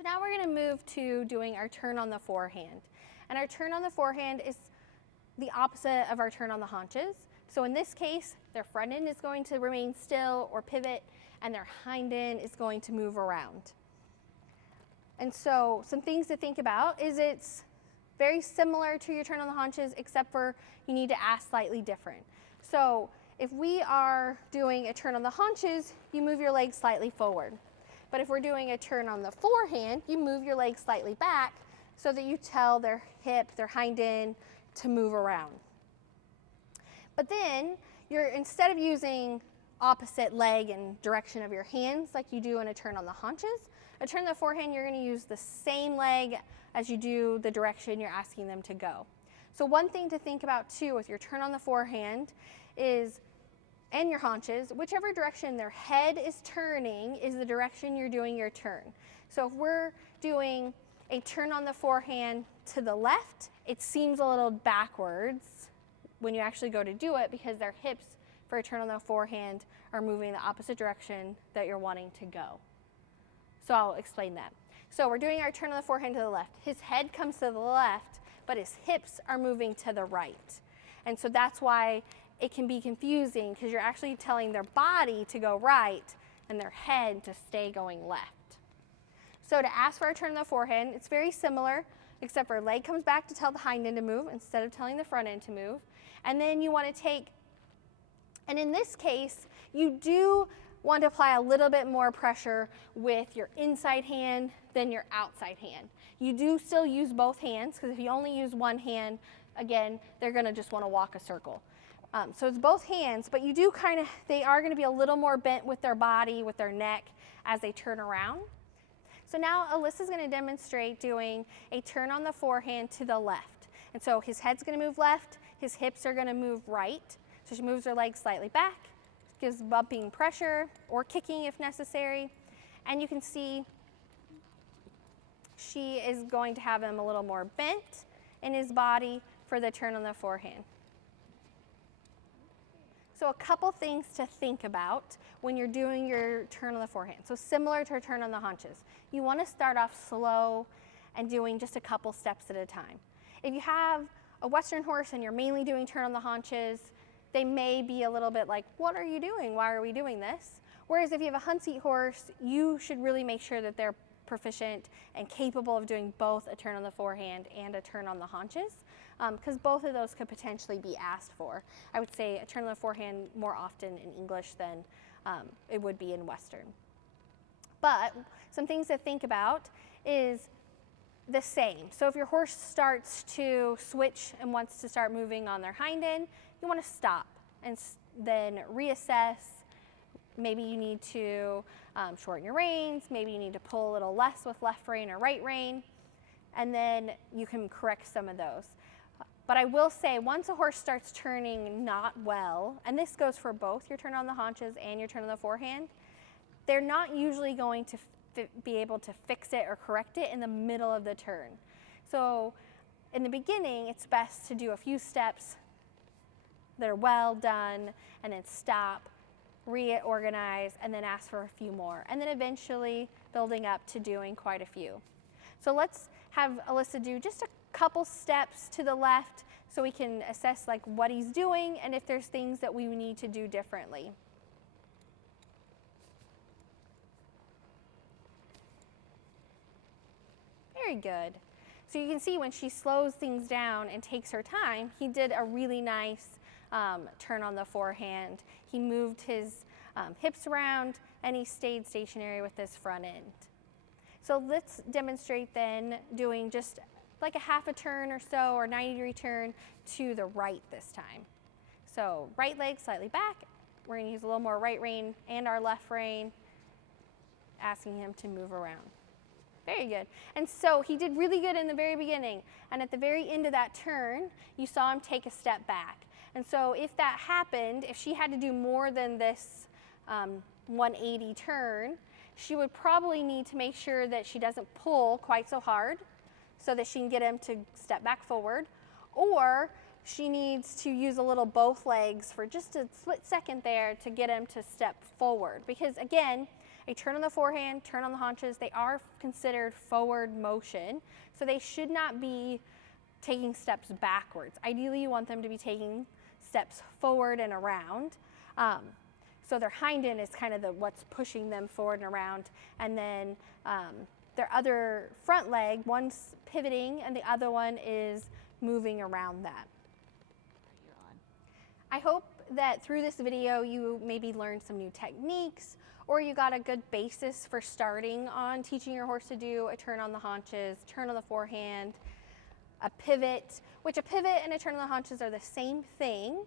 So now we're going to move to doing our turn on the forehand. And our turn on the forehand is the opposite of our turn on the haunches. So in this case, their front end is going to remain still or pivot, and their hind end is going to move around. And so some things to think about is it's very similar to your turn on the haunches, except for you need to ask slightly different. So if we are doing a turn on the haunches, you move your legs slightly forward. But if we're doing a turn on the forehand, you move your legs slightly back so that you tell their hip, their hind end to move around. But then instead of using opposite leg and direction of your hands like you do in a turn on the haunches, a turn on the forehand, you're going to use the same leg as you do the direction you're asking them to go. So one thing to think about too with your turn on the forehand is, and your haunches, whichever direction their head is turning is the direction you're doing your turn. So if we're doing a turn on the forehand to the left, it seems a little backwards when you actually go to do it because their hips for a turn on the forehand are moving the opposite direction that you're wanting to go. So I'll explain that. So we're doing our turn on the forehand to the left. His head comes to the left, but his hips are moving to the right. And so that's why it can be confusing because you're actually telling their body to go right and their head to stay going left. So to ask for a turn on the forehand, it's very similar, except for leg comes back to tell the hind end to move instead of telling the front end to move. And then you want to take, and in this case, you do want to apply a little bit more pressure with your inside hand than your outside hand. You do still use both hands because if you only use one hand, again, they're going to just want to walk a circle. So it's both hands, but you do they are going to be a little more bent with their body, with their neck as they turn around. So now Alyssa's going to demonstrate doing a turn on the forehand to the left. And so his head's going to move left, his hips are going to move right. So she moves her legs slightly back, gives bumping pressure or kicking if necessary. And you can see she is going to have him a little more bent in his body for the turn on the forehand. So a couple things to think about when you're doing your turn on the forehand. So similar to a turn on the haunches. You want to start off slow and doing just a couple steps at a time. If you have a Western horse and you're mainly doing turn on the haunches, they may be a little bit like, what are you doing? Why are we doing this? Whereas if you have a hunt seat horse, you should really make sure that they're proficient and capable of doing both a turn on the forehand and a turn on the haunches, because both of those could potentially be asked for. I would say a turn on the forehand more often in English than it would be in Western. But some things to think about is the same. So if your horse starts to switch and wants to start moving on their hind end, you want to stop and then reassess. Maybe you need to shorten your reins, maybe you need to pull a little less with left rein or right rein, and then you can correct some of those. But I will say, once a horse starts turning not well, and this goes for both your turn on the haunches and your turn on the forehand, they're not usually going to be able to fix it or correct it in the middle of the turn. So in the beginning, it's best to do a few steps that are well done, and then stop, reorganize, and then ask for a few more, and then eventually building up to doing quite a few. So let's have Alyssa do just a couple steps to the left so we can assess like what he's doing and if there's things that we need to do differently. Very good. So you can see when she slows things down and takes her time, he did a really nice turn on the forehand. He moved his hips around and he stayed stationary with his front end. So let's demonstrate then doing just like a half a turn or so, or 90-degree turn to the right this time. So right leg slightly back. We're going to use a little more right rein and our left rein, asking him to move around. Very good. And so he did really good in the very beginning. And at the very end of that turn, you saw him take a step back. And so if that happened, if she had to do more than this 180 turn, she would probably need to make sure that she doesn't pull quite so hard so that she can get him to step back forward. Or she needs to use a little both legs for just a split second there to get him to step forward. Because again, a turn on the forehand, turn on the haunches, they are considered forward motion, so they should not be taking steps backwards. Ideally, you want them to be taking steps forward and around. So their hind end is kind of what's pushing them forward and around, and then their other front leg, one's pivoting and the other one is moving around that. I hope that through this video you maybe learned some new techniques, or you got a good basis for starting on teaching your horse to do a turn on the haunches, turn on the forehand, a pivot, which a pivot and a turn on the haunches are the same thing.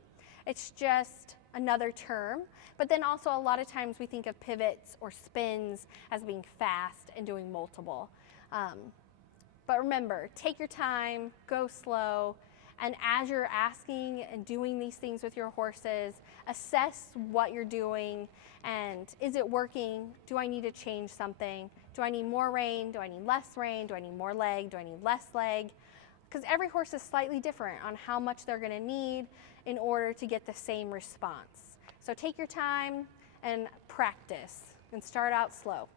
It's just another term. But then also a lot of times we think of pivots or spins as being fast and doing multiple. But remember, take your time, go slow, and as you're asking and doing these things with your horses, assess what you're doing and is it working? Do I need to change something? Do I need more rein? Do I need less rein? Do I need more leg? Do I need less leg? Because every horse is slightly different on how much they're going to need in order to get the same response. So take your time and practice and start out slow.